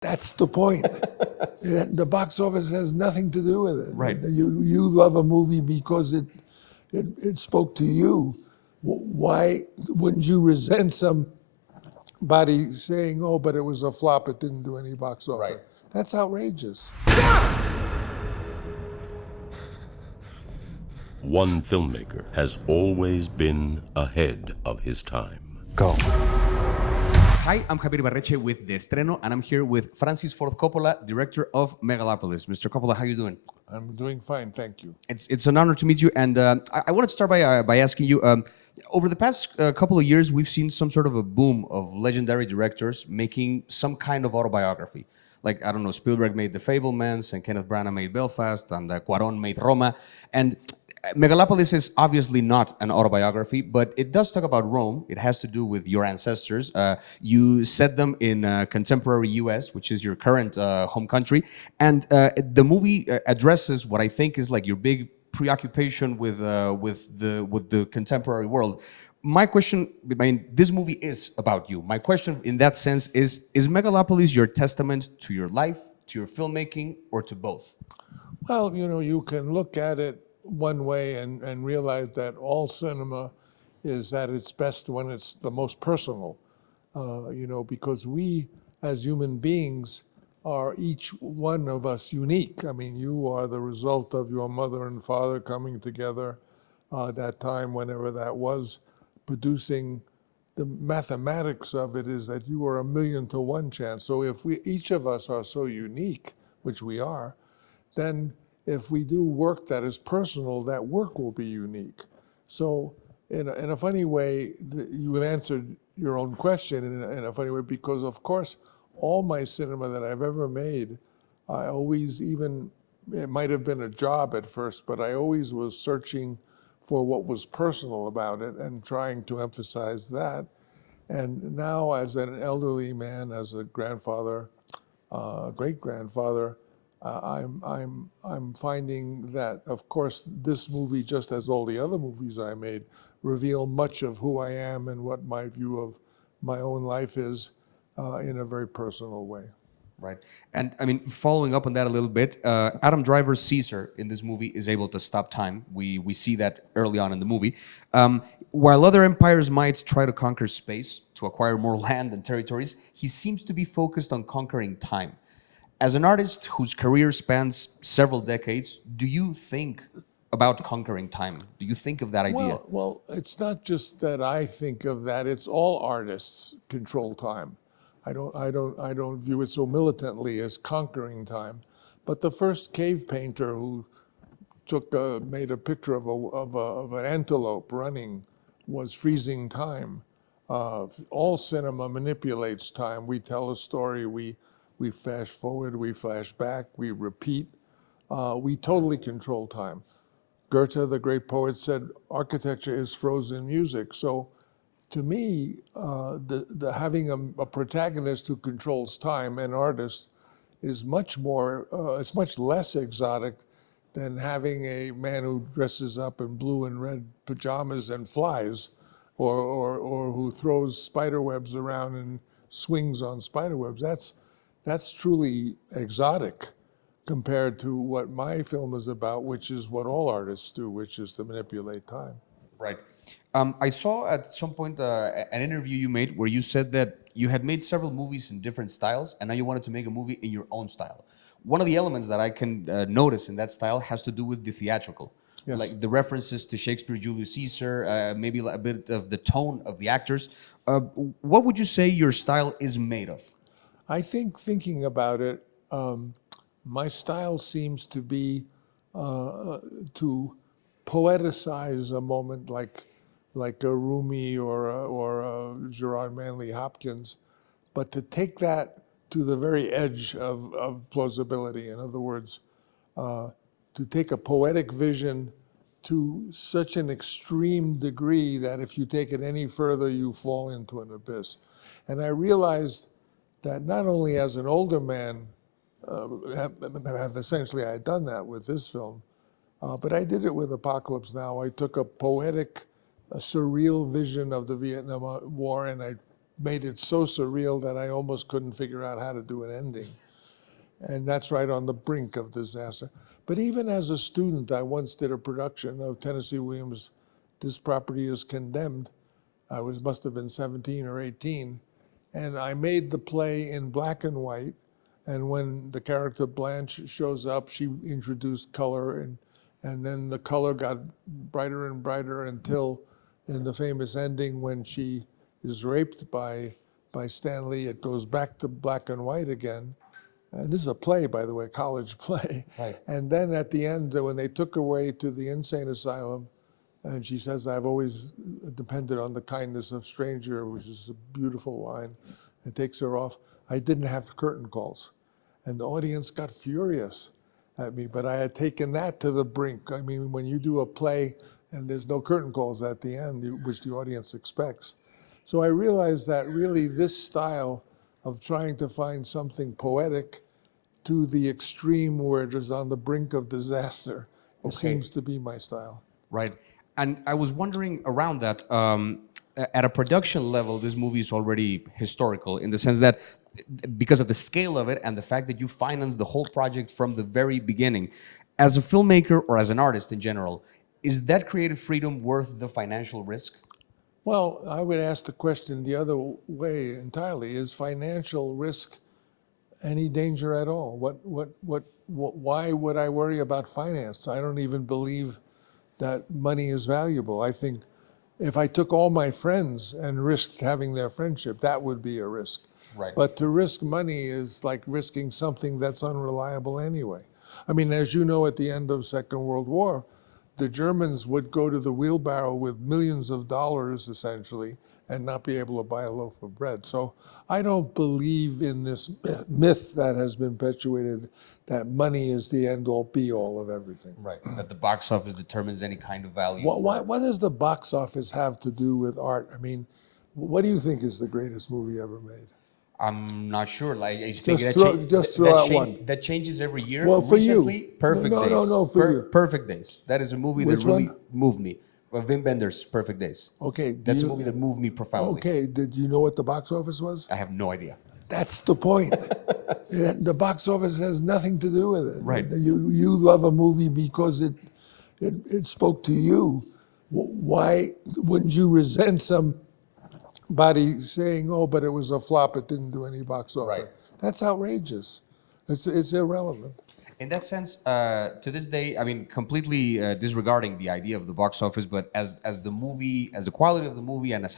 That's the point. The box office has nothing to do with it. Right. You love a movie because it spoke to you. Why wouldn't you resent somebody saying, "Oh, but it was a flop; it didn't do any box office"? Right. That's outrageous. One filmmaker has always been ahead of his time. Go. Hi, I'm Javier Ibarreche with De Estreno, and I'm here with Francis Ford Coppola, director of Megalopolis. Mr. Coppola, how are you doing? I'm doing fine, thank you. It's an honor to meet you, and I wanted to start by asking you, over the past couple of years, we've seen some sort of a boom of legendary directors making some kind of autobiography. Like, I don't know, Spielberg made The Fabelmans, and Kenneth Branagh made Belfast, and Cuarón made Roma, and Megalopolis is obviously not an autobiography, but it does talk about Rome. It has to do with your ancestors. You set them in contemporary US, which is your current home country. And the movie addresses what I think is like your big preoccupation with the contemporary world. My question, I mean, this movie is about you. My question in that sense is Megalopolis your testament to your life, to your filmmaking, or to both? Well, you can look at it one way and realize that all cinema is at its best when it's the most personal, because we as human beings are each one of us unique. I mean, you are the result of your mother and father coming together that time, whenever that was, producing. The mathematics of it is that you are 1,000,000 to 1 chance. So if each of us are so unique, which we are, then if we do work that is personal, that work will be unique. So in a funny way, you answered your own question in a funny way, because of course, all my cinema that I've ever made, I always, it might have been a job at first, but I always was searching for what was personal about it and trying to emphasize that. And now as an elderly man, as a grandfather, great-grandfather, I'm finding that, of course, this movie, just as all the other movies I made, reveal much of who I am and what my view of my own life is in a very personal way. Right. And I mean, following up on that a little bit, Adam Driver's Caesar in this movie is able to stop time. We see that early on in the movie. While other empires might try to conquer space to acquire more land and territories, he seems to be focused on conquering time. As an artist whose career spans several decades, do you think about conquering time? Do you think of that idea? Well, it's not just that I think of that. It's all artists control time. I don't view it so militantly as conquering time. But the first cave painter who made a picture of an antelope running was freezing time. All cinema manipulates time. We tell a story, we flash forward, we flash back, we repeat. We totally control time. Goethe, the great poet, said architecture is frozen music. So to me, having a protagonist who controls time, an artist, is much more, it's much less exotic than having a man who dresses up in blue and red pajamas and flies, or who throws spider webs around and swings on spider webs. That's truly exotic compared to what my film is about, which is what all artists do, which is to manipulate time. Right. I saw at some point an interview you made where you said that you had made several movies in different styles, and now you wanted to make a movie in your own style. One of the elements that I can notice in that style has to do with the theatrical. Yes. Like the references to Shakespeare, Julius Caesar, maybe a bit of the tone of the actors. What would you say your style is made of? I think, thinking about it, my style seems to be to poeticize a moment like a Rumi or a Gerard Manley Hopkins, but to take that to the very edge of plausibility. In other words, to take a poetic vision to such an extreme degree that if you take it any further, you fall into an abyss. And I realized that not only as an older man, essentially I had done that with this film, but I did it with Apocalypse Now. I took a poetic, a surreal vision of the Vietnam War, and I made it so surreal that I almost couldn't figure out how to do an ending. And that's right on the brink of disaster. But even as a student, I once did a production of Tennessee Williams' This Property is Condemned. Must have been 17 or 18. And I made the play in black and white. And when the character Blanche shows up, she introduced color, and then the color got brighter and brighter until in the famous ending when she is raped by Stanley, it goes back to black and white again. And this is a play, by the way, college play. Right. And then at the end, when they took her away to the insane asylum, and she says, I've always depended on the kindness of stranger, which is a beautiful line, and takes her off. I didn't have curtain calls. And the audience got furious at me, but I had taken that to the brink. I mean, when you do a play and there's no curtain calls at the end, which the audience expects. So I realized that really this style of trying to find something poetic to the extreme where it is on the brink of disaster, it seems to be my style. Right. And I was wondering around that, at a production level, this movie is already historical in the sense that because of the scale of it and the fact that you financed the whole project from the very beginning. As a filmmaker or as an artist in general, is that creative freedom worth the financial risk? Well, I would ask the question the other way entirely. Is financial risk any danger at all? Why would I worry about finance? I don't even believe that money is valuable. I think if I took all my friends and risked having their friendship, that would be a risk. Right. But to risk money is like risking something that's unreliable anyway. I mean, as you know, at the end of Second World War, the Germans would go to the wheelbarrow with millions of dollars, essentially, and not be able to buy a loaf of bread. So I don't believe in this myth that has been perpetuated that money is the end-all, be-all of everything. Right. That the box office determines any kind of value. What does the box office have to do with art? I mean, what do you think is the greatest movie ever made? I'm not sure. Like, I think Just throw out one. That changes every year. Well, for you. Recently, Perfect Days. No, for you. Perfect Days. That is a movie Which that really one? moved me. Wim Wenders' Perfect Days. Okay. That's a movie that moved me profoundly. Okay, did you know what the box office was? I have no idea. That's the point. The box office has nothing to do with it. Right. You love a movie because it spoke to you. Why wouldn't you resent somebody saying, oh, but it was a flop, it didn't do any box office? Right. That's outrageous. It's irrelevant. In that sense, to this day, I mean, completely disregarding the idea of the box office, but as the movie, as the quality of the movie, and as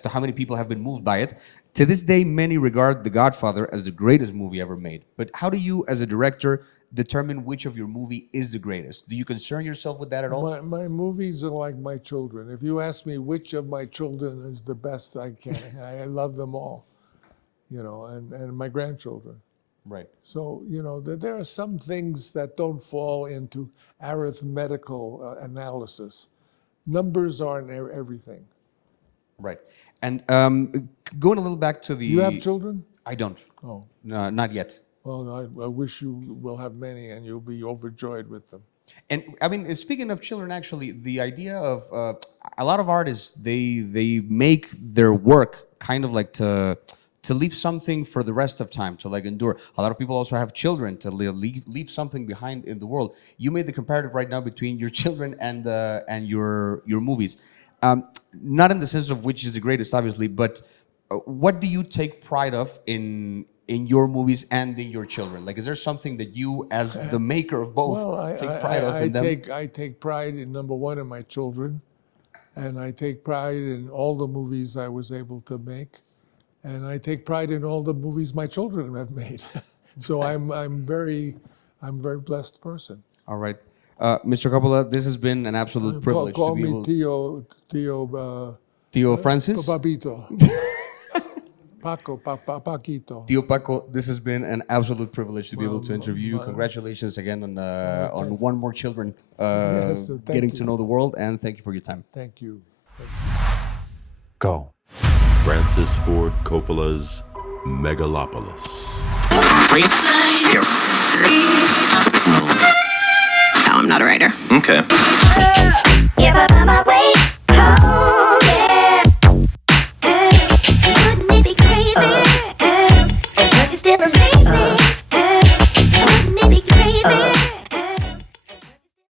to how many people have been moved by it, to this day, many regard The Godfather as the greatest movie ever made. But how do you, as a director, determine which of your movie is the greatest? Do you concern yourself with that at all? My movies are like my children. If you ask me which of my children is the best, I love them all, and my grandchildren. Right. So, there are some things that don't fall into arithmetical analysis. Numbers aren't everything. Right. And going a little back to the... You have children? I don't. Oh. No, not yet. Well, I wish you will have many and you'll be overjoyed with them. And I mean, speaking of children, actually, the idea of a lot of artists, they make their work kind of like to leave something for the rest of time, to like endure. A lot of people also have children to leave something behind in the world. You made the comparative right now between your children and your movies. Not in the sense of which is the greatest, obviously, but what do you take pride of in your movies and in your children? Like, is there something that you, as the maker of both, take pride of in them? I take pride in, number one, in my children, and I take pride in all the movies I was able to make, and I take pride in all the movies my children have made. So I'm very blessed person. All right. Mr. Coppola, this has been an absolute privilege Call to be me able... Tio Francis? Papito. Paquito. Tio Paco, this has been an absolute privilege to be able to interview you. Congratulations again on one more children getting to know the world, and thank you for your time. Thank you. Go. Francis Ford Coppola's Megalopolis. No, I'm not a writer. Okay. Yeah,